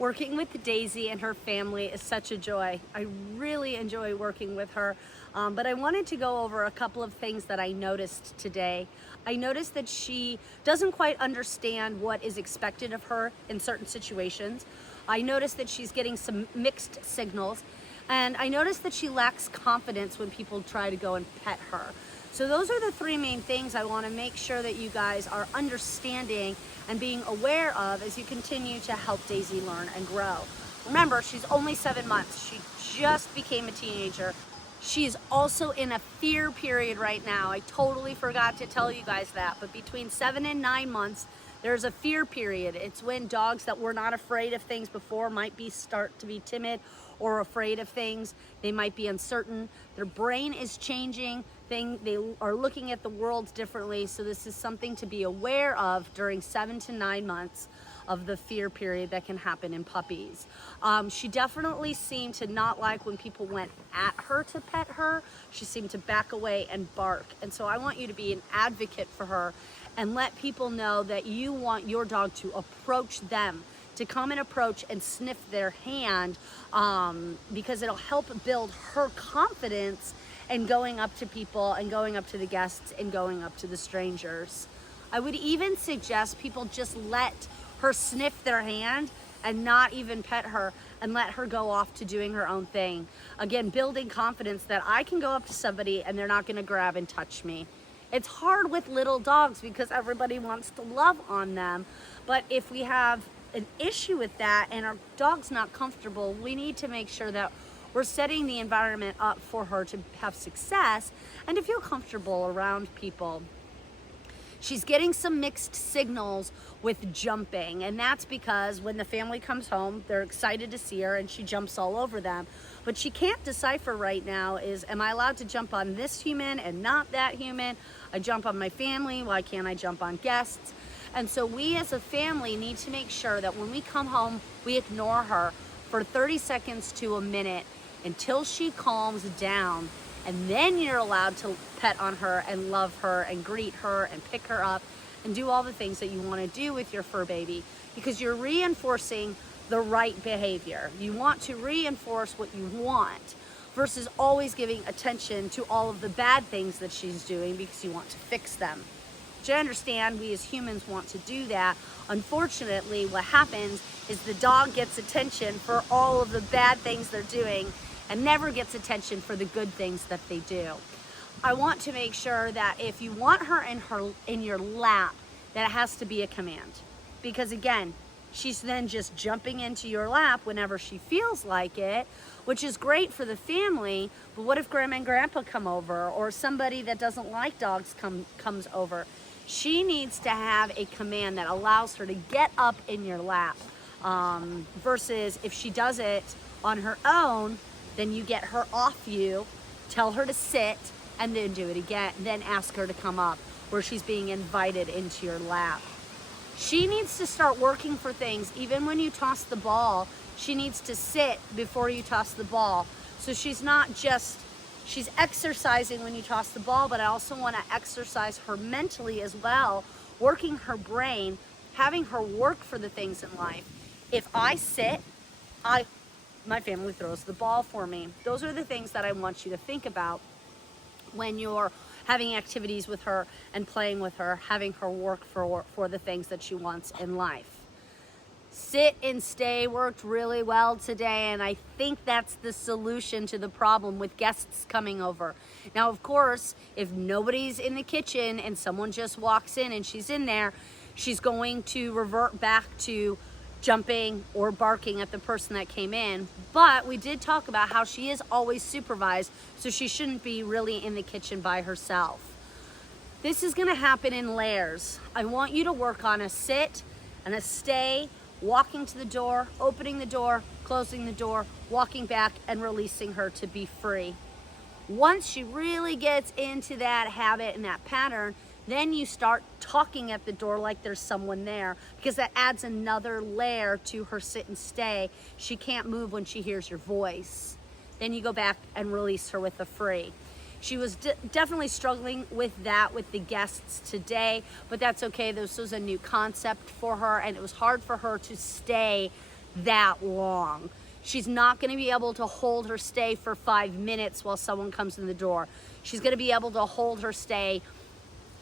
Working with Daisy and her family is such a joy. I really enjoy working with her, but I wanted to go over a couple of things that I noticed today. I noticed that she doesn't quite understand what is expected of her in certain situations. I noticed that she's getting some mixed signals, and I noticed that she lacks confidence when people try to go and pet her. So those are the three main things I want to make sure that you guys are understanding and being aware of as you continue to help Daisy learn and grow. Remember, she's only 7 months. She just became a teenager. She is also in a fear period right now. I totally forgot to tell you guys that, but between 7 and 9 months, there's a fear period. It's when dogs that were not afraid of things before might start to be timid or afraid of things. They might be uncertain. Their brain is changing. They are looking at the world differently. So this is something to be aware of during 7 to 9 months of the fear period that can happen in puppies. She definitely seemed to not like when people went at her to pet her. She seemed to back away and bark. And so I want you to be an advocate for her and let people know that you want your dog to approach them, to come and approach and sniff their hand, because it'll help build her confidence and going up to people and going up to the guests and going up to the strangers. I would even suggest people just let her sniff their hand and not even pet her and let her go off to doing her own thing. Again, building confidence that I can go up to somebody and they're not gonna grab and touch me. It's hard with little dogs because everybody wants to love on them. But if we have an issue with that and our dog's not comfortable, we need to make sure that we're setting the environment up for her to have success and to feel comfortable around people. She's getting some mixed signals with jumping, and that's because when the family comes home, they're excited to see her and she jumps all over them. But she can't decipher right now is, am I allowed to jump on this human and not that human? I jump on my family, why can't I jump on guests? And so we as a family need to make sure that when we come home, we ignore her for 30 seconds to a minute until she calms down. And then you're allowed to pet on her and love her and greet her and pick her up and do all the things that you want to do with your fur baby, because you're reinforcing the right behavior. You want to reinforce what you want versus always giving attention to all of the bad things that she's doing because you want to fix them. Which I understand we as humans want to do that. Unfortunately, what happens is the dog gets attention for all of the bad things they're doing and never gets attention for the good things that they do. I want to make sure that if you want her in your lap, that it has to be a command. Because again, she's then just jumping into your lap whenever she feels like it, which is great for the family, but what if Grandma and Grandpa come over or somebody that doesn't like dogs comes over? She needs to have a command that allows her to get up in your lap, versus if she does it on her own, then you get her off you, tell her to sit, and then do it again, then ask her to come up where she's being invited into your lap. She needs to start working for things. Even when you toss the ball, she needs to sit before you toss the ball. So she's not just, she's exercising when you toss the ball, but I also want to exercise her mentally as well, working her brain, having her work for the things in life. If I sit, my family throws the ball for me. Those are the things that I want you to think about when you're having activities with her and playing with her, having her work for the things that she wants in life. Sit and stay worked really well today, and I think that's the solution to the problem with guests coming over. Now, of course, if nobody's in the kitchen and someone just walks in and she's in there, she's going to revert back to jumping or barking at the person that came in. But we did talk about how she is always supervised, so she shouldn't be really in the kitchen by herself. This is gonna happen in layers. I want you to work on a sit and a stay, walking to the door, opening the door, closing the door, walking back, and releasing her to be free. Once she really gets into that habit and that pattern, then you start talking at the door like there's someone there, because that adds another layer to her sit and stay. She can't move when she hears your voice. Then you go back and release her with a free. She was definitely struggling with that with the guests today, but that's okay. This was a new concept for her, and it was hard for her to stay that long. She's not going to be able to hold her stay for 5 minutes while someone comes in the door. She's going to be able to hold her stay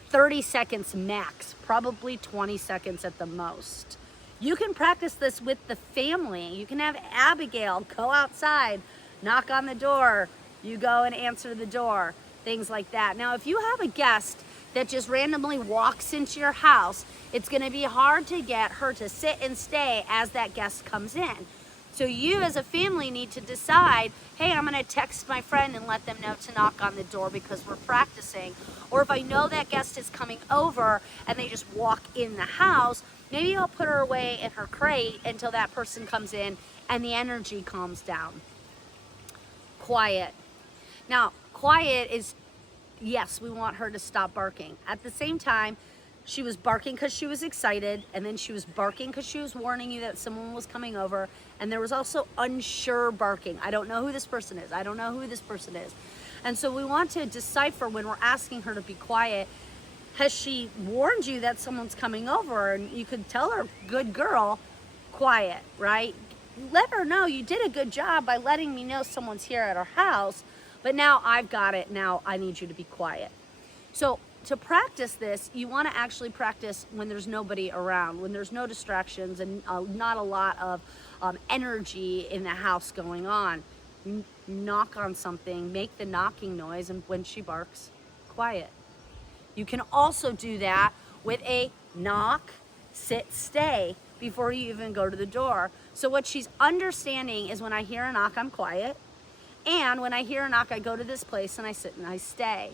30 seconds max, probably 20 seconds at the most. You can practice this with the family. You can have Abigail go outside, knock on the door, you go and answer the door, things like that. Now, if you have a guest that just randomly walks into your house, it's going to be hard to get her to sit and stay as that guest comes in. So you as a family need to decide, hey, I'm going to text my friend and let them know to knock on the door because we're practicing. Or if I know that guest is coming over and they just walk in the house, maybe I'll put her away in her crate until that person comes in and the energy calms down. Quiet. Now, quiet is, yes, we want her to stop barking. At the same time, she was barking because she was excited, and then she was barking because she was warning you that someone was coming over, and there was also unsure barking. I don't know who this person is. I don't know who this person is. And so we want to decipher when we're asking her to be quiet. Has she warned you that someone's coming over? And you could tell her, good girl, quiet, right? Let her know you did a good job by letting me know someone's here at our house, but now I've got it. Now I need you to be quiet. So to practice this, you want to actually practice when there's nobody around, when there's no distractions and not a lot of energy in the house going on. Knock on something, make the knocking noise, and when she barks, quiet. You can also do that with a knock, sit, stay before you even go to the door. So what she's understanding is when I hear a knock, I'm quiet. And when I hear a knock, I go to this place and I sit and I stay.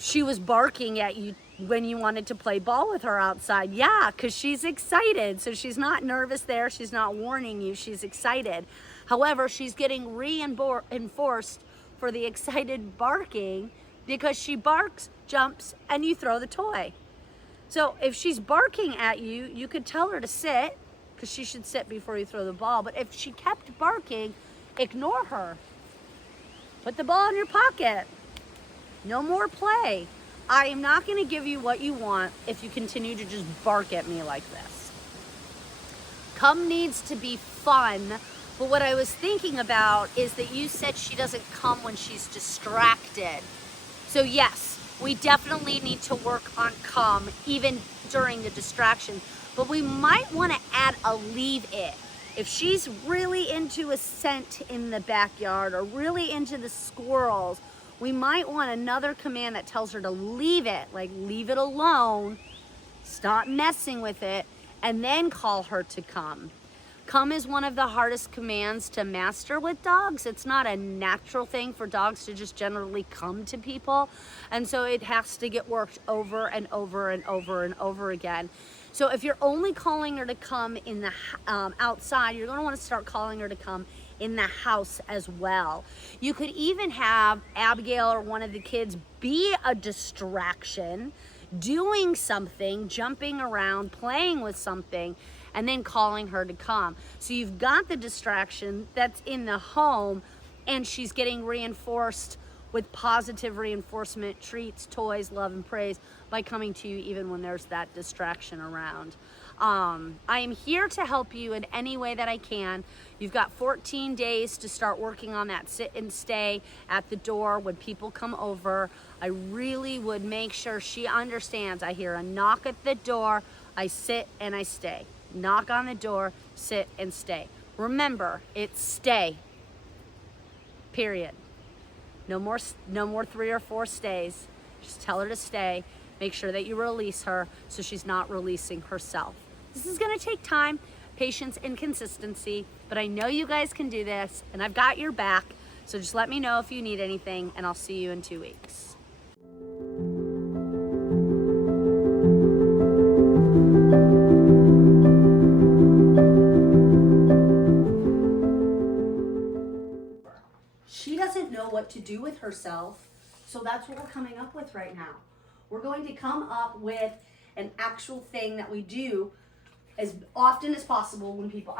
She was barking at you when you wanted to play ball with her outside. Yeah, because she's excited. So she's not nervous there. She's not warning you. She's excited. However, she's getting reinforced for the excited barking because she barks, jumps, and you throw the toy. So if she's barking at you, you could tell her to sit because she should sit before you throw the ball. But if she kept barking, ignore her. Put the ball in your pocket. No more play. I am not going to give you what you want if you continue to just bark at me like this. Come needs to be fun, but what I was thinking about is that you said she doesn't come when she's distracted. So yes, we definitely need to work on come even during the distraction, but we might want to add a leave it. If she's really into a scent in the backyard or really into the squirrels, we might want another command that tells her to leave it, like leave it alone, stop messing with it, and then call her to come. Come is one of the hardest commands to master with dogs. It's not a natural thing for dogs to just generally come to people. And so it has to get worked over and over and over and over again. So if you're only calling her to come in the outside, you're going to want to start calling her to come in the house as well. You could even have Abigail or one of the kids be a distraction, doing something, jumping around, playing with something, and then calling her to come. So you've got the distraction that's in the home, and she's getting reinforced with positive reinforcement, treats, toys, love, and praise by coming to you even when there's that distraction around. I am here to help you in any way that I can. You've got 14 days to start working on that sit and stay at the door when people come over. I really would make sure she understands. I hear a knock at the door, I sit and I stay. Knock on the door, sit and stay. Remember, it's stay. Period. No more 3 or 4 stays. Just tell her to stay. Make sure that you release her so she's not releasing herself. This is going to take time, patience, and consistency, but I know you guys can do this, and I've got your back. So just let me know if you need anything, and I'll see you in 2 weeks. She doesn't know what to do with herself, so that's what we're coming up with right now. We're going to come up with an actual thing that we do as often as possible when people,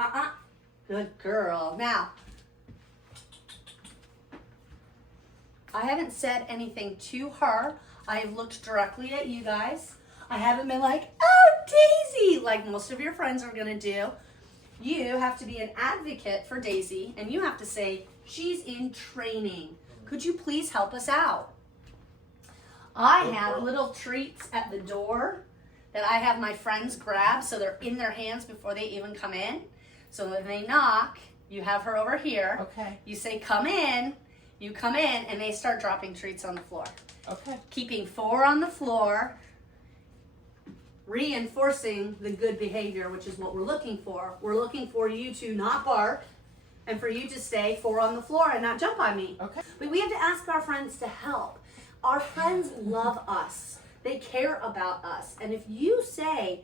good girl. Now, I haven't said anything to her. I have looked directly at you guys. I haven't been like, oh, Daisy, like most of your friends are gonna do. you have to be an advocate for Daisy, and you have to say, she's in training. Could you please help us out? I have little treats at the door that I have my friends grab so they're in their hands before they even come in. So when they knock, you have her over here. Okay. You say, come in. You come in, and they start dropping treats on the floor. Okay. Keeping 4 on the floor, reinforcing the good behavior, which is what we're looking for. We're looking for you to not bark and for you to stay 4 on the floor and not jump on me. Okay. But we have to ask our friends to help. Our friends love us. They care about us. And if you say,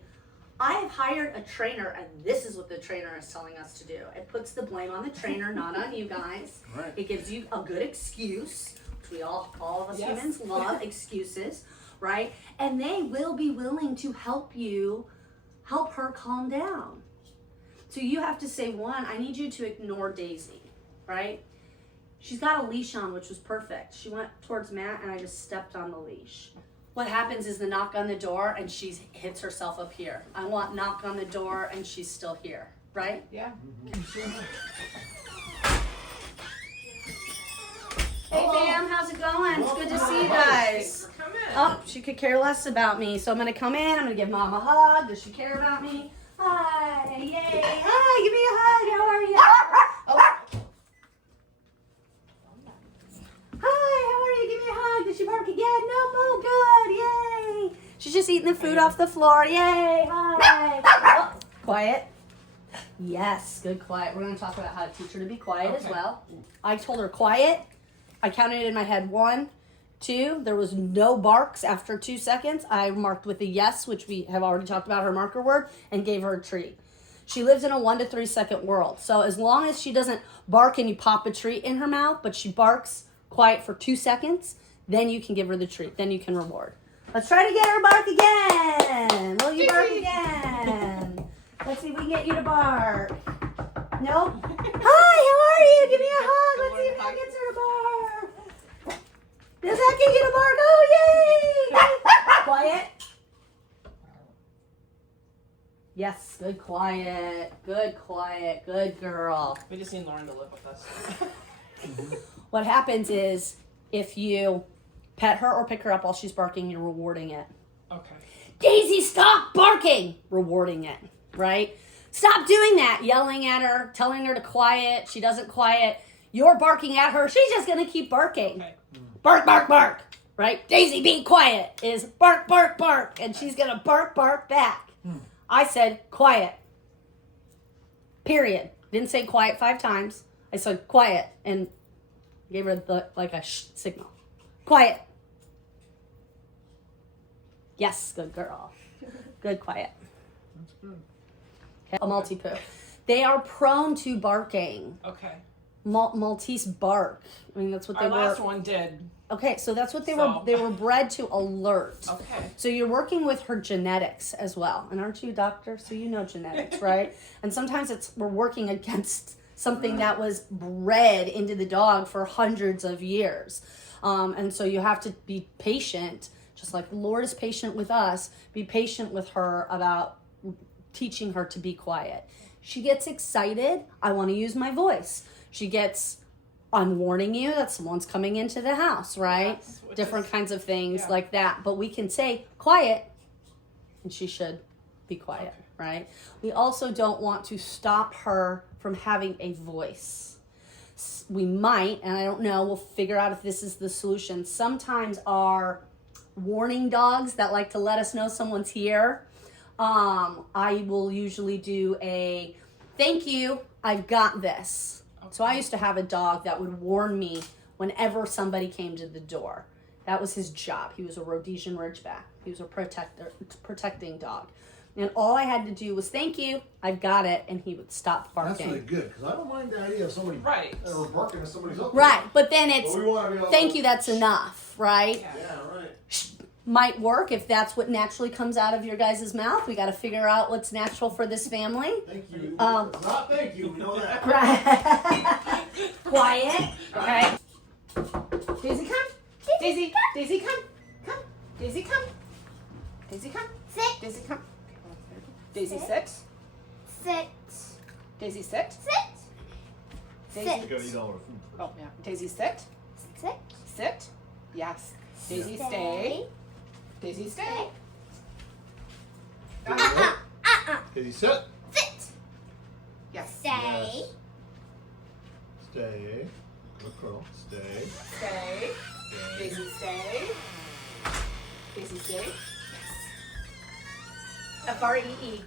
I have hired a trainer and this is what the trainer is telling us to do, it puts the blame on the trainer, not on you guys. Right. It gives you a good excuse, which we all of us Yes. humans love excuses, right? And they will be willing to help you, help her calm down. So you have to say, 1, I need you to ignore Daisy, right? She's got a leash on, which was perfect. She went towards Matt and I just stepped on the leash. What happens is the knock on the door and she hits herself up here. I want knock on the door and she's still here, right? Yeah. Hey fam, how's it going? It's good to see you guys. Come in. Oh, she could care less about me. So I'm gonna come in, I'm gonna give mom a hug. Does she care about me? Hi, yay. Hi, give me a hug. How are you? Oh. Hi, how are you? Give me a hug. Did she bark again? No, oh, good. Yay. She's just eating the food off the floor. Yay. Hi. Oh, quiet. Yes, good quiet. We're going to talk about how to teach her to be quiet as well. I told her quiet. I counted in my head 1, 2. There was no barks after 2 seconds. I marked with a yes, which we have already talked about, her marker word, and gave her a treat. She lives in a 1 to 3 second world. So as long as she doesn't bark and you pop a treat in her mouth, but she barks quiet for 2 seconds, then you can give her the treat. Then you can reward. Let's try to get her to bark again. Will you bark again? Let's see if we can get you to bark. Nope. Hi, how are you? Give me a hug. Let's see if that gets her to bark. Does that get you to bark? Oh, yay! Quiet. Yes, good quiet. Good quiet. Good girl. We just need Lauren to live with us. What happens is if you pet her or pick her up while she's barking, you're rewarding it. Okay. Daisy, stop barking! Rewarding it, right? Stop doing that, yelling at her, telling her to quiet. She doesn't quiet. You're barking at her. She's just going to keep barking. Okay. Bark, bark, bark, right? Daisy, be quiet is bark, bark, bark, and she's going to bark, bark back. I said quiet. Period. Didn't say quiet 5 times. I said quiet and gave her like a signal. Quiet. Yes, good girl. Good quiet. That's good. Okay. A Maltipoo. They are prone to barking. Okay. Maltese bark. I mean, that's what they Our were. last one did. Okay, so that's what they So- were. They were bred to alert. Okay. So you're working with her genetics as well, and aren't you a doctor? So you know genetics, right? And sometimes we're working against something that was bred into the dog for hundreds of years, and so you have to be patient, just like the Lord is patient with us. Be patient with her about teaching her to be quiet. She gets excited. I want to use my voice. She gets, I'm warning you that someone's coming into the house, right? Yes, which Different is- kinds of things yeah. like that. But we can say quiet, and she should be quiet, right? We also don't want to stop her from having a voice. We might, and I don't know, we'll figure out if this is the solution. Sometimes our warning dogs that like to let us know someone's here, I will usually do a thank you, I've got this. So I used to have a dog that would warn me whenever somebody came to the door. That was his job. He was a Rhodesian Ridgeback. He was a protecting dog. And all I had to do was thank you, I've got it, and he would stop That's barking. really good, because I don't mind the idea of somebody Right. or barking at somebody's up. Right, but then it's But we want to be able thank to- you, that's enough, right? Yeah. Yeah, right. Might work if that's what naturally comes out of your guys' mouth. We got to figure out what's natural for this family. Thank you. Um, It's not thank you. We know that. Right. Quiet. Okay. Daisy, come. Daisy, Daisy, come. Come. Daisy, come. Daisy, come. Sit. Daisy, come. Daisy, sit. Sit. Daisy, sit. Sit. Daisy. You gotta eat all our food. Oh, yeah. Daisy, sit. Sit. Sit. Yes. Daisy, stay. Daisy, stay. Daisy, sit. Sit. Yes. Stay. Yes. Stay. Good girl. Stay. Stay. Stay. Daisy, stay. Daisy, stay. F-R-E-E.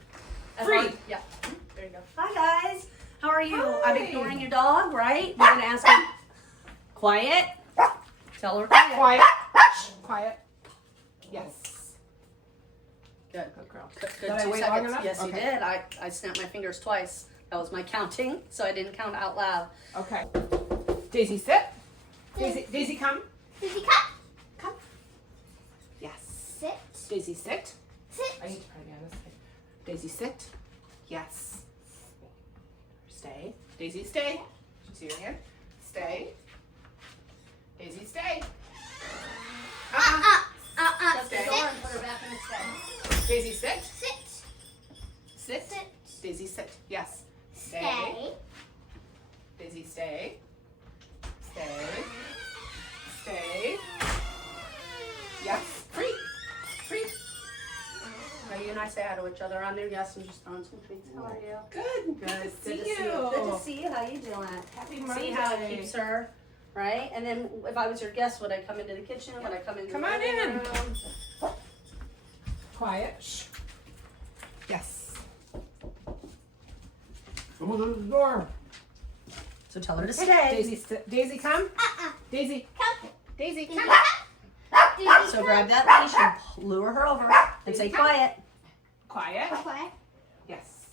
Free. Yeah. There you go. Hi guys. How are you? Hi. I'm ignoring your dog, right? You're gonna ask me. Quiet. Tell her quiet. Quiet. Quiet. Yes. Good. Good girl. Good. Did I 2 wait long seconds. enough? Yes, you Okay. did. I snapped my fingers twice. That was my counting, so I didn't count out loud. Okay. Daisy, sit. Daisy, come. Daisy, come. Come. Yes. Sit. Daisy, sit. Sit. I need to probably be on this side. Daisy, sit. Yes. Stay. Daisy, stay. See your hand? Stay. Daisy, stay. Shut the Stay. door and put her back in the bed. Daisy, sit. Sit. Sit. Sit. Daisy, sit. Yes. Stay. Daisy, stay. Stay. Stay. Yes. Free. Free. Now you and I say hi to each other on there. Yes, I'm just throwing some treats. How are you? Good. Good. to see Good you. to see you. How you doing? Happy See Monday. how it keeps her, right? And then if I was your guest, would I come into the kitchen? Would I come into Come the on living in. room? Quiet. Shh. Yes. Someone's at the door. So tell her to stay. Daisy, Daisy, come. Daisy, Come. Daisy, Daisy, come. come. Daisy, So come. grab that leash and lure her over and say quiet. Quiet. Quiet. Yes.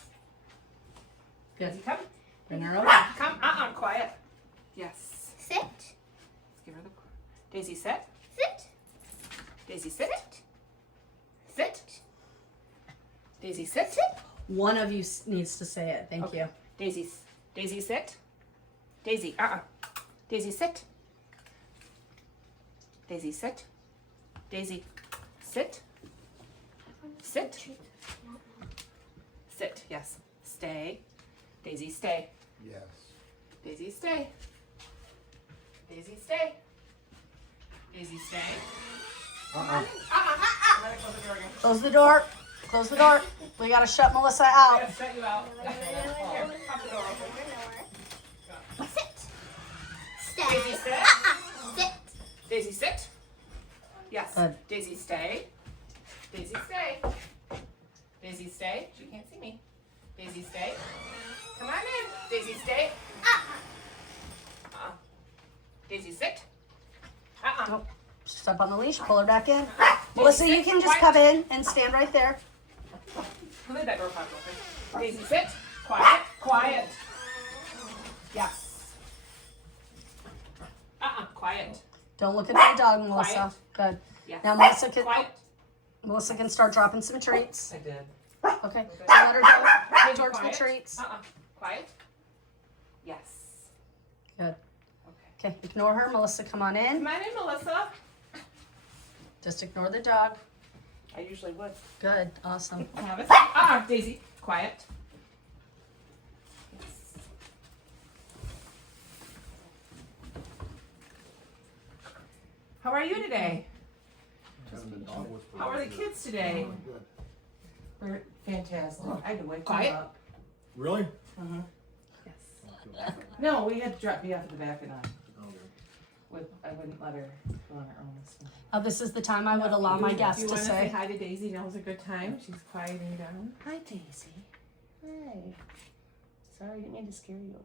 Good. Daisy, come. Bring her over. Come. Quiet. Yes. Sit. Let's give her the. Daisy, sit. Sit. Daisy, sit. Sit. Daisy, sit. One of you needs to say it. Thank you. Daisy, Daisy, sit. Daisy, Daisy, sit. Daisy, sit. Daisy, sit. Sit. Sit. Yes. Stay. Daisy, stay. Yes. Daisy, stay. Daisy, stay. Daisy, stay. Uh-uh. I'm gonna close the door again. Close the door. Close the door. We gotta shut Melissa I'm out. gonna shut you out. Here, pop the door open. Sit. Stay. Daisy, sit. Sit. Daisy, sit. Yes. Good. Daisy, stay. Daisy, stay. Daisy, stay. She can't see me. Daisy, stay. Come on in. Daisy, stay. Daisy, sit. Nope. Step on the leash. Pull her back in. Melissa, you can just come in and stand right there. Leave that door pocket open. Daisy, sit. Quiet. Quiet. Yes. Quiet. Don't look at the dog, Melissa. Good. Yes. Now Quiet. Melissa can start dropping some treats. I did. Okay. So let her go. Hey, George, the Quiet. treats. Quiet. Yes. Good. Okay. Okay. Ignore her. Melissa, come on in. Come on in, Melissa. Just ignore the dog. I usually would. Good. Awesome. Travis. Daisy. Quiet. Yes. How are you today? How are the kids today? Good. We're fantastic. I had to wake Quiet. them up. Really? Yes. No, we had to drop me off at the back and I wouldn't let her go on her own. So. This is the time I would allow my guests Do you to want to say say. hi to Daisy? Now is a good time. She's quieting down. Hi, Daisy. Hi. Sorry, I didn't mean to scare you.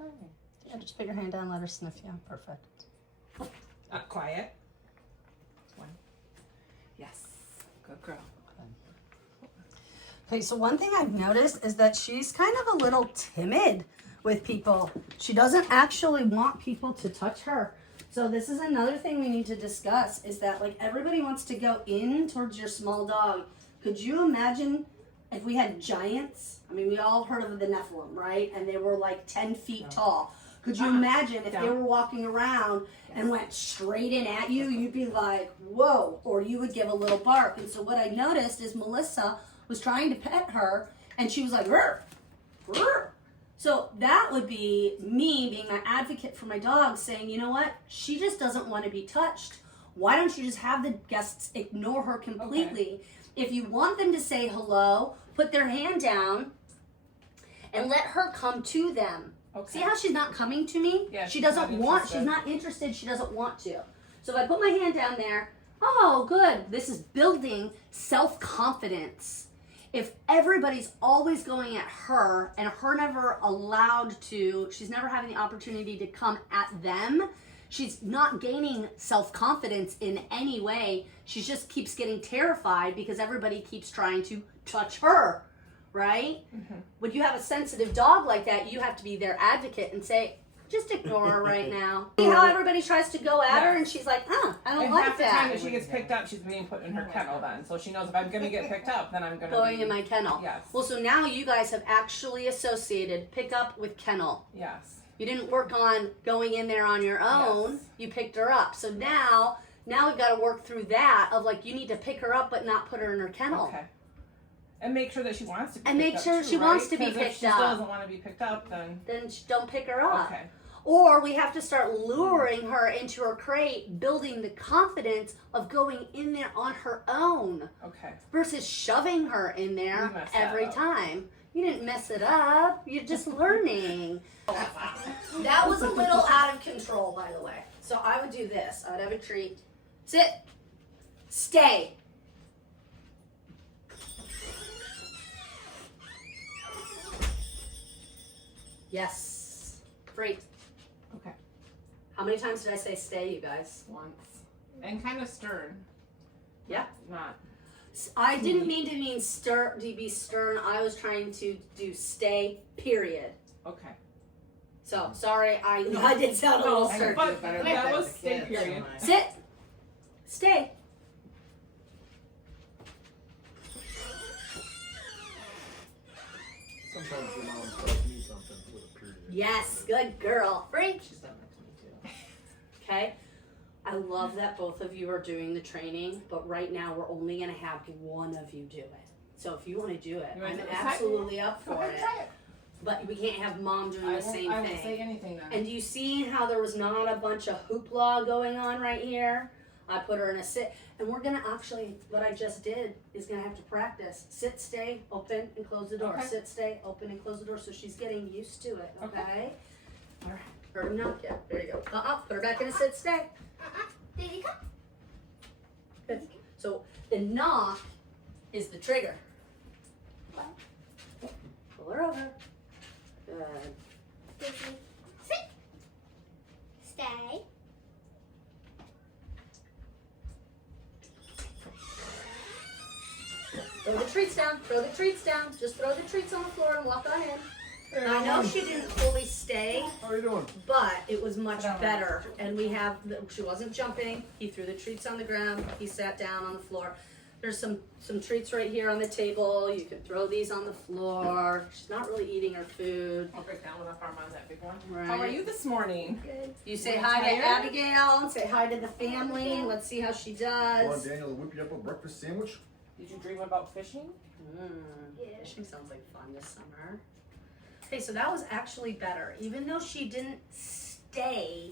Hi. Yeah, just put your hand down, let her sniff you. Perfect. Quiet. One. Yes. Good girl. Okay, so one thing I've noticed is that she's kind of a little timid with people. She doesn't actually want people to touch her. So this is another thing we need to discuss is that like everybody wants to go in towards your small dog. Could you imagine if we had giants? I mean, we all heard of the Nephilim, right? And they were like 10 feet tall. Could you imagine if they were walking around and went straight in at you? You'd be like, whoa, or you would give a little bark. And so what I noticed is Melissa was trying to pet her and she was like, rrr, rrr, So that would be me being my advocate for my dog, saying, you know what, she just doesn't want to be touched. Why don't you just have the guests ignore her completely? If you want them to say hello, put their hand down and let her come to them. Okay. See how she's not coming to me? Yeah, she she's doesn't not want, interested. she's not interested, she doesn't want to. So if I put my hand down there, oh, good. This is building self-confidence. If everybody's always going at her and her never allowed to, she's never having the opportunity to come at them, she's not gaining self-confidence in any way. She just keeps getting terrified because everybody keeps trying to touch her, right? When you have a sensitive dog like that, you have to be their advocate and say, just ignore her right now. See how everybody tries to go at her and she's like, I don't And like half the time that. that she gets picked up, she's being put in her kennel then. So she knows if I'm going to get picked up, then I'm going to Going be... in my kennel. Yes. Well, so now you guys have actually associated pick up with kennel. Yes. You didn't work on going in there on your own. Yes. You picked her up. So now we've got to work through that of like you need to pick her up but not put her in her kennel. Okay. And make sure that she wants to be And picked make up sure too, she right? wants to be 'Cause if picked she up. still doesn't want to be picked up, then... Then don't pick her up. Okay. Or we have to start luring her into her crate, building the confidence of going in there on her own Okay. versus shoving her in there You messed that every up. time. You didn't mess it up. You're just learning. That was a little out of control, by the way. So I would do this. I would have a treat. Sit. Stay. Yes. Great. Okay. How many times did I say stay, you guys? Once. And kind of stern. Yeah. Not... I didn't mean to be stern. I was trying to do stay, period. Okay. So, sorry, I know I did sound a little stern. But that was stay period. Sit. Stay. Sometimes your mom tells me something with a period. Yes, good girl. Free. She's done that to me too. Okay. I love that both of you are doing the training, but right now we're only going to have one of you do it. So if you want to do it, You wanna I'm do it? absolutely up Go for ahead, it. try it. But we can't have mom doing I the same won't say thing. anything then. And do you see how there was not a bunch of hoopla going on right here? I put her in a sit, and we're gonna actually, what I just did is gonna have to practice. Sit, stay, open, and close the door. Okay. Sit, stay, open, and close the door. So she's getting used to it, okay? Okay. All right, heard him knock yet. There you go. Put her back in a sit, stay. Daisy, come. Good. So the knock is the trigger. Pull her over. Good. Daisy, sit. Stay. Throw the treats down. Throw the treats down. Just throw the treats on the floor and walk on in. I know she didn't fully stay, How are you doing? but it was much better. And we have, she wasn't jumping. He threw the treats on the ground. He sat down on the floor. There's some treats right here on the table. You can throw these on the floor. She's not really eating her food. I'll break that one up, Armand, that big one. Right. How are you this morning? Good. You say You hi to tired? Abigail and say hi to the family and let's see how she Come on, does. Daniel, whip you up a breakfast sandwich. Did you dream about fishing? Yeah, fishing sounds like fun this summer. Okay, so that was actually better. Even though she didn't stay,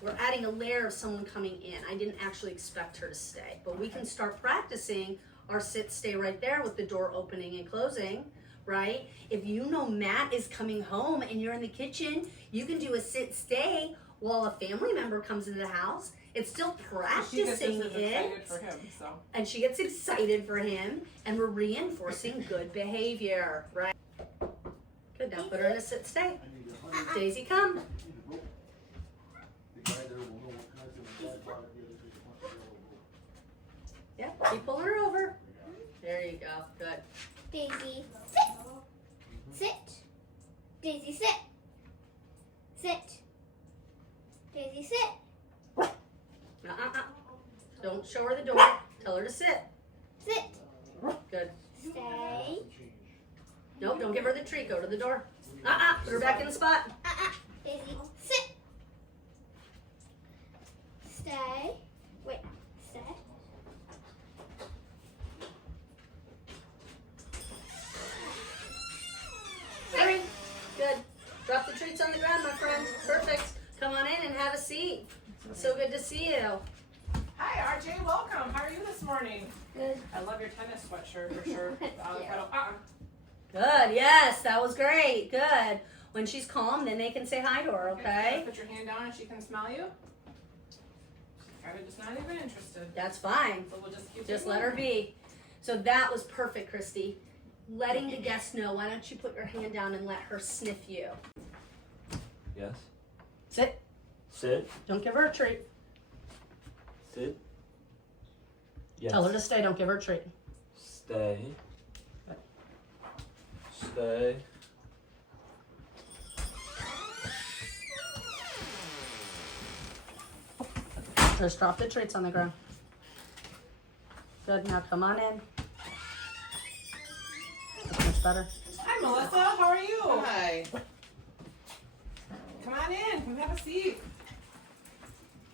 we're adding a layer of someone coming in. I didn't actually expect her to stay, but we can start practicing our sit, stay right there with the door opening and closing, right? If you know Matt is coming home and you're in the kitchen, you can do a sit, stay while a family member comes into the house. It's still She gets practicing just as it. excited for him, so. And she gets excited for him, and we're reinforcing good behavior, right? Good, now put her in a sit stay. Daisy, come. Yeah, keep pulling her over. There you go, good. Daisy, sit. Sit. Daisy, sit. Sit. Daisy, sit. Don't show her the door. Tell her to sit. Sit. Good. Stay. No, don't give her the treat. Go to the door. Put her back in the spot. Daisy, sit. Stay. Wait. Stay. Very good. treats on the ground, my friend. Perfect. Come on in and have a seat. So good to see you. Hi, RJ. Welcome. How are you this morning? Good. I love your tennis sweatshirt for sure. Good, yes, that was great. Good. When she's calm, then they can say hi to her, okay? Put your hand down and she can smell you. Kind of just not even interested. That's fine. So we'll just keep Just it let her moving. be. So that was perfect, Christy. Letting the guests know. Why don't you put your hand down and let her sniff you? Yes. Sit. Sit. Don't give her a treat. Sit. Yes. Tell her to stay. Don't give her a treat. Stay. Stay. Just drop the treats on the ground. Good. Now come on in. That's much better. Hi, Melissa. How are you? Hi. Come on in. Come have a seat.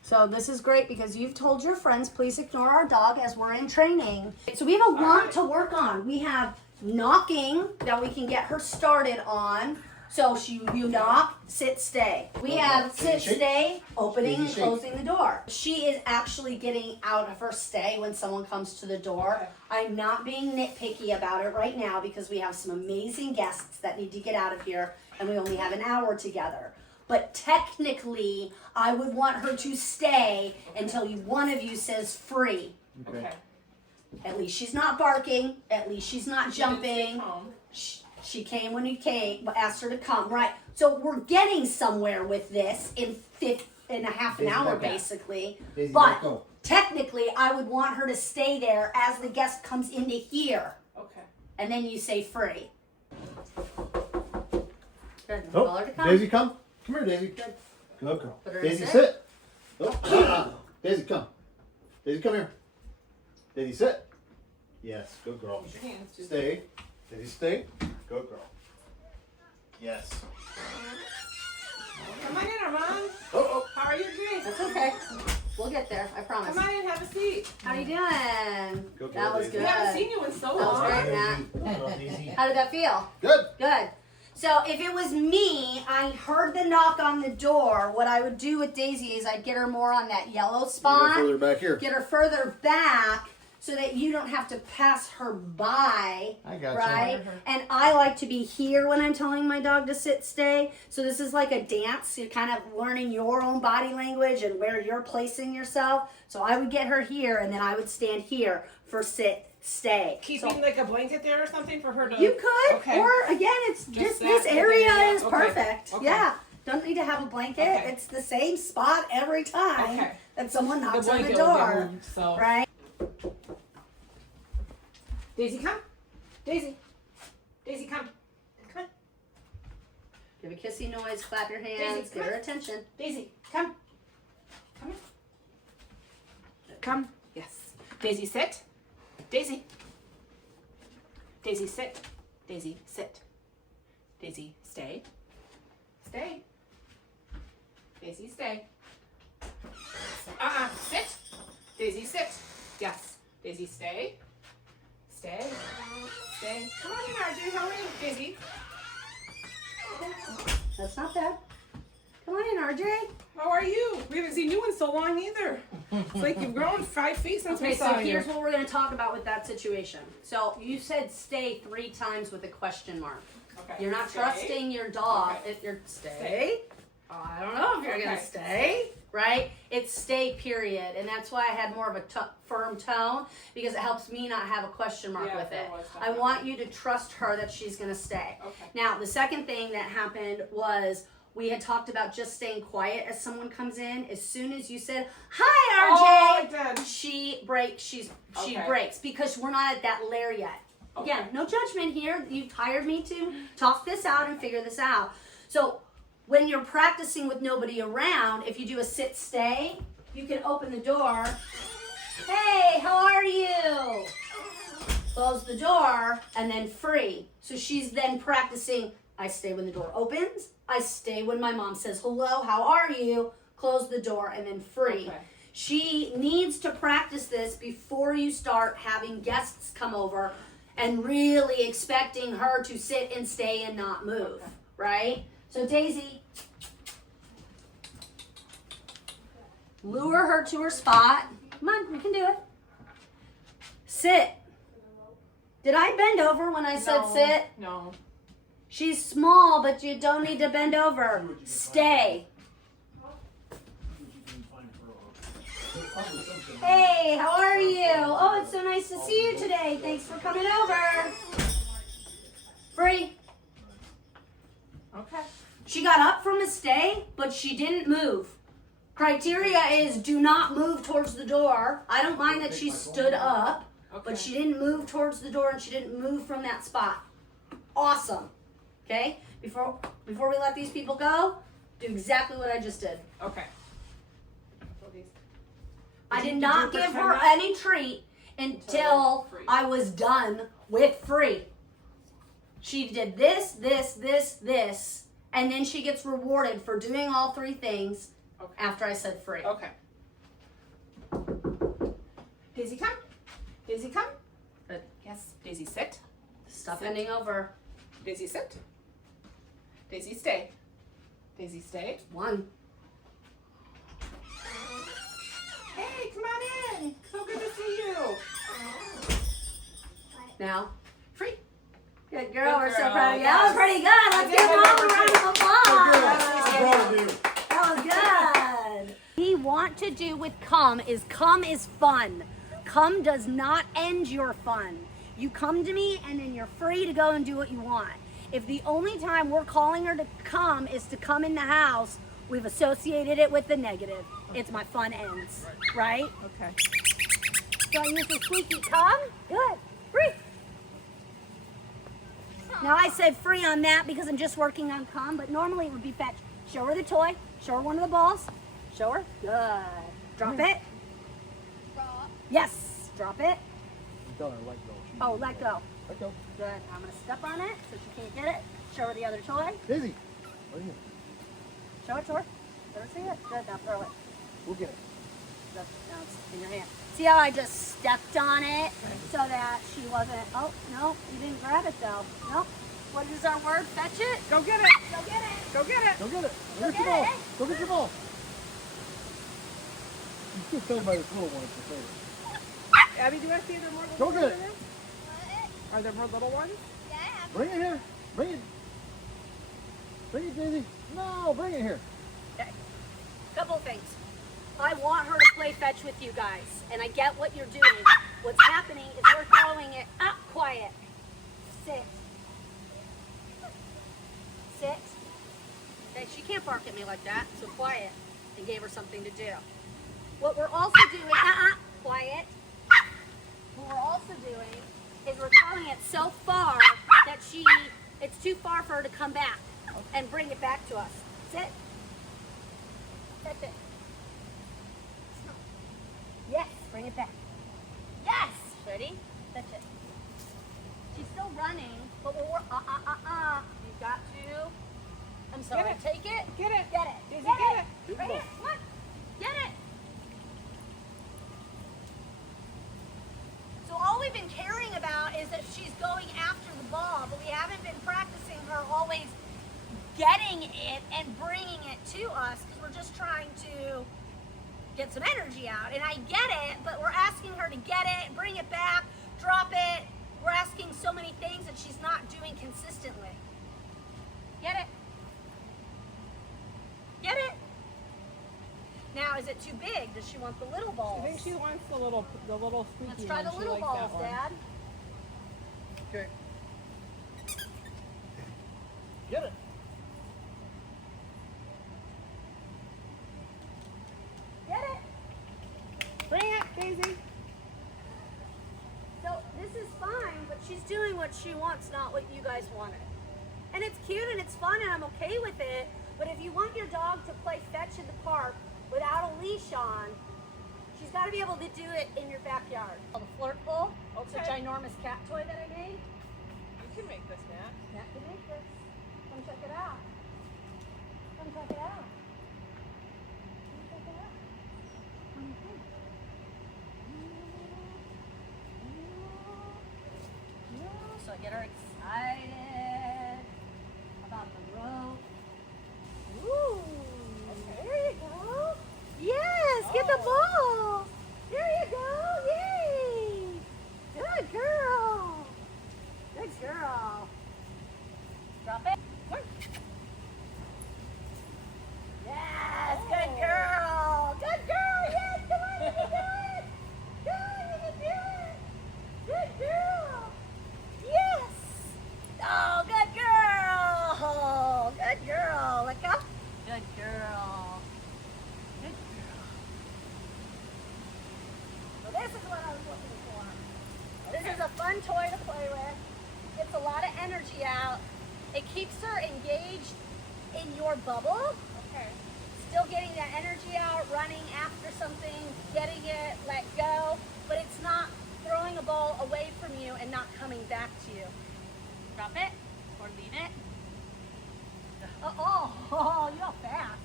So this is great because you've told your friends, please ignore our dog as we're in training. So we have a lot to work on. We have knocking that we can get her started on. So you knock, sit, stay. We have sit, stay, opening and closing the door. She is actually getting out of her stay when someone comes to the door. I'm not being nitpicky about it right now because we have some amazing guests that need to get out of here and we only have an hour together. But technically, I would want her to stay until one of you says free. Okay. At least she's not barking. At least she's not jumping. Home. She came when you came, but asked her to come, right? So we're getting somewhere with this in a half an hour, basically. But technically, I would want her to stay there as the guest comes into here. Okay. And then you say free. Good. Oh, Tell her to come. Daisy, come. Come here, Daisy. Good. Good girl. Put her in Daisy, sit. sit. Oh, Daisy, come. Daisy, come here. Daisy, sit. Yes, good girl. Use your hands. Just- Stay. Daisy, stay. Good girl. Yes. Come on in, Armand. Oh, How are you doing? That's okay. We'll get there. I promise. Come on in, have a seat. How you doing? Good That girl, was Daisy. good. We haven't seen you in so That was long. great, Matt. Good girl, Daisy. How did that feel? Good. Good. So if it was me, I heard the knock on the door. What I would do with Daisy is I'd get her more on that yellow Go spot, further back here. get her further back so that you don't have to pass her by, I got you. right? And I like to be here when I'm telling my dog to sit, stay. So this is like a dance. You're kind of learning your own body language and where you're placing yourself. So I would get her here and then I would stand here for sit, stay. Keeping So- like a blanket there or something for her to. you could, Okay. or again, it's just that this area area. is Okay. perfect. Okay. Yeah, don't need to have a blanket. Okay. It's the same spot every time Okay. that someone The knocks on the blanket will get door, moved, so. right? Daisy, come. Daisy. Daisy, come. Come on. Give a kissy noise, clap your hands, Daisy, give come her on. attention. Daisy, come. Come here. Come. Yes. Daisy, sit. Daisy. Daisy, sit. Daisy, sit. Daisy, stay. Stay. Daisy, stay. Sit. Daisy, sit. Yes. Daisy, stay. Stay. Stay. Come on in, RJ. How are you, Daisy? That's not bad. Come on in, RJ. How are you? We haven't seen you in so long either. It's like you've grown 5 feet since Okay, we so saw you. here's what we're going to talk about with that situation. So you said stay 3 times with a question mark. Okay. You're not Stay. trusting your dog Okay. if you're stay. I don't know if you're gonna Okay. stay, right? It's stay, period, and that's why I had more of a firm tone because it helps me not have a question mark Yeah, with there it. was I that. want you to trust her that she's gonna stay. Okay. Now, the second thing that happened was we had talked about just staying quiet as someone comes in. As soon as you said, "Hi, RJ," Oh, I did. she breaks. She Okay. breaks because we're not at that layer yet. Again, no judgment here. You've hired me to talk this out and figure this out. So when you're practicing with nobody around, if you do a sit stay, you can open the door. Hey, how are you? Close the door and then free. So she's then practicing. I stay when the door opens. I stay when my mom says hello, how are you? Close the door and then free. Okay. She needs to practice this before you start having guests come over and really expecting her to sit and stay and not move, right? So Daisy, lure her to her spot. Come on, you can do it. Sit. Did I bend over when I said sit? No. She's small, but you don't need to bend over. Stay. Hey, how are you? Oh, it's so nice to see you today. Thanks for coming over. Free. Okay. She got up from a stay, but she didn't move. Criteria is do not move towards the door. I don't mind that she stood up, but she didn't move towards the door and she didn't move from that spot. Awesome. Okay? Before we let these people go, do exactly what I just did. Okay. I did Did not you give pretend her that? any treat until Free. I was done with Free. She did this, this, and then she gets rewarded for doing all three things after I said Free. Okay. Daisy, come. Daisy, come. Good. Yes. Daisy, sit. Stop Sit. bending over. Daisy, sit. Daisy, stay. Daisy, stay. 1. Hey, come on in. So good to see you. Now. Free. Good girl. Good We're so girl, proud of you. yes. That was pretty good. Let's did give good Mom a work, round too. of applause. I'm proud of you. That was good. We want to do with come is fun. Come does not end your fun. You come to me and then you're free to go and do what you want. If the only time we're calling her to come is to come in the house, we've associated it with the negative. It's my fun ends, right? Okay. So I use the squeaky come. Good. Free. Now I said free on that because I'm just working on come, but normally it would be fetch. Show her the toy. Show her one of the balls. Show her. Good. Drop it. Yes. Drop it. Tell her let go. Oh, let go. Let go. Good. I'm going to step on it so she can't get it. Show her the other toy. Daisy. Right here. Show it to her. Let her see it. Good. Now throw it. We'll get it. Now it's in your hand. See how I just stepped on it so that she wasn't. Oh, no. You didn't grab it though. Nope. What is our word? Fetch it. Go get it. Go get it. Go get it. Go get it. Go Where's your get ball? it. Go get your ball. You still playing by this little one. It's your favorite. Abby, do I see there more little Go ones get in it. there? Are there more little ones? Bring it here. Bring it. Bring it, Daisy. No, bring it here. Couple things. I want her to play fetch with you guys, and I get what you're doing. What's happening is we're throwing it up. Quiet. Sit. Sit. Okay, she can't bark at me like that, so quiet. And gave her something to do. What we're also doing, quiet. What we're also doing is we're throwing it so far that it's too far for her to come back and bring it back to us. Sit. That's it. Yes, bring it back. Yes! Ready? That's it. She's still running, but we're, You've got to. I'm sorry. Get it. Take it. Get it. Get it. Daisy, get get it. it. Right here. Come on. Get it. So all we've been caring about is that she's going after the ball, but we haven't been practicing her always getting it and bringing it to us because we're just trying to get some energy out. And I get it, but we're asking her to get it, bring it back, drop it. We're asking so many things that she's not doing consistently. Get it. Get it. Now, is it too big? Does she want the little balls? I think she wants the little squeaky Let's try one. the She little likes balls, that one. Dad. Okay. Get it. Get it. Bring it, Daisy. So this is fine, but she's doing what she wants, not what you guys wanted. And it's cute and it's fun and I'm okay with it. But if you want your dog to play fetch in the park without a leash on, she's got to be able to do it in your backyard. The flirt pull. It's a Okay. ginormous cat toy that I made. You can make this, Matt. Matt can make this. Come check it out. Come check it out. Come check it out. What do you think? So I get her excited about the rope. fun toy to play with. Gets a lot of energy out. It keeps her engaged in your bubble. Okay. Still getting that energy out, running after something, getting it, let go, but it's not throwing a ball away from you and not coming back to you. Drop it or leave it. Oh, you're fast.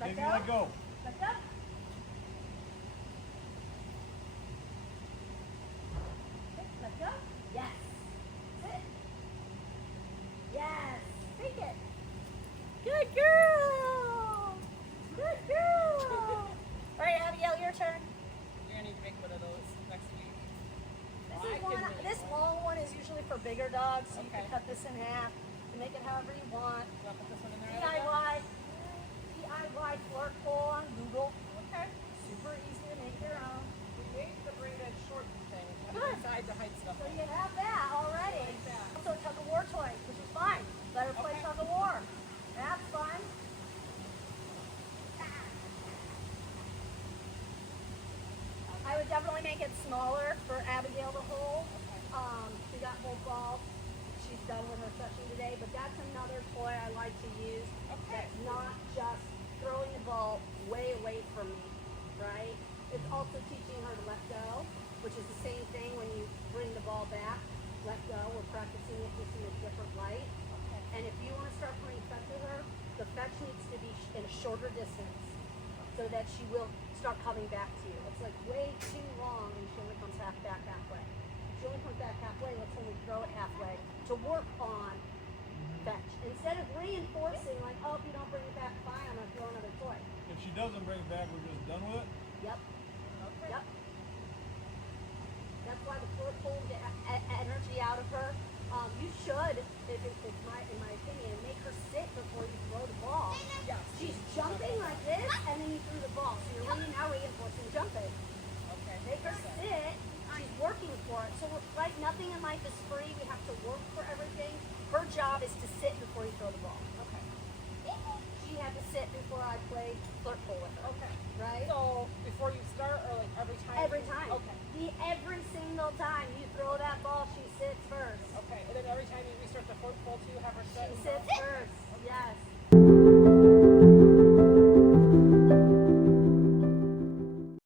Daisy, let go. Let go. Okay, let go. Yes. Sit. Yes. Take it. Good girl. Good girl. All right, Abigail, your turn. You're gonna need to make one of those next week. This long one is usually for bigger dogs, so you can Okay. cut this in half. You make it however you want. You want to put this one in there? Abigail? DIY flirt pole on Google. Okay. Super easy to make your own. We made the braided short thing. Good. Inside to hide stuff. So you have that already. Like that. Also a tug of war toy, which is fine. Let her play Okay. tug of war. That's fun. I would definitely make it smaller for Abigail to hold. She got both balls. She's done with her session today, but that's another toy I like to use. Okay. That's not just throwing the ball way away from me, right? It's also teaching her to let go, which is the same thing when you bring the ball back. Let go. We're practicing it just in a different light. And if you want to start playing fetch with her, the fetch needs to be in a shorter distance so that she will start coming back to you. It's like way too long and she only comes back halfway. If she only comes back halfway, let's only throw it halfway to work on fetch. Instead of reinforcing like, oh, if you don't bring it back, fine, I'm gonna throw another toy. If she doesn't bring it back, we're just done with it? Yep. Yep. That's why the flirt pole to get energy out of her. You should, in my opinion, make her sit before you throw the ball. Yes. She's jumping like this, and then you threw the ball. So you're really now reinforcing jumping. Okay. Make her sit. She's working for it. So right, nothing in life is free. We have to work for everything. Her job is to sit before you throw the ball. Okay. She had to sit before I played flirt pole with her. Okay. Right? So before you start, or like every time? Every time. Okay. Every single time you throw that ball, she sits first. Okay. And then every time you restart the foot pole too, have her sit. She sits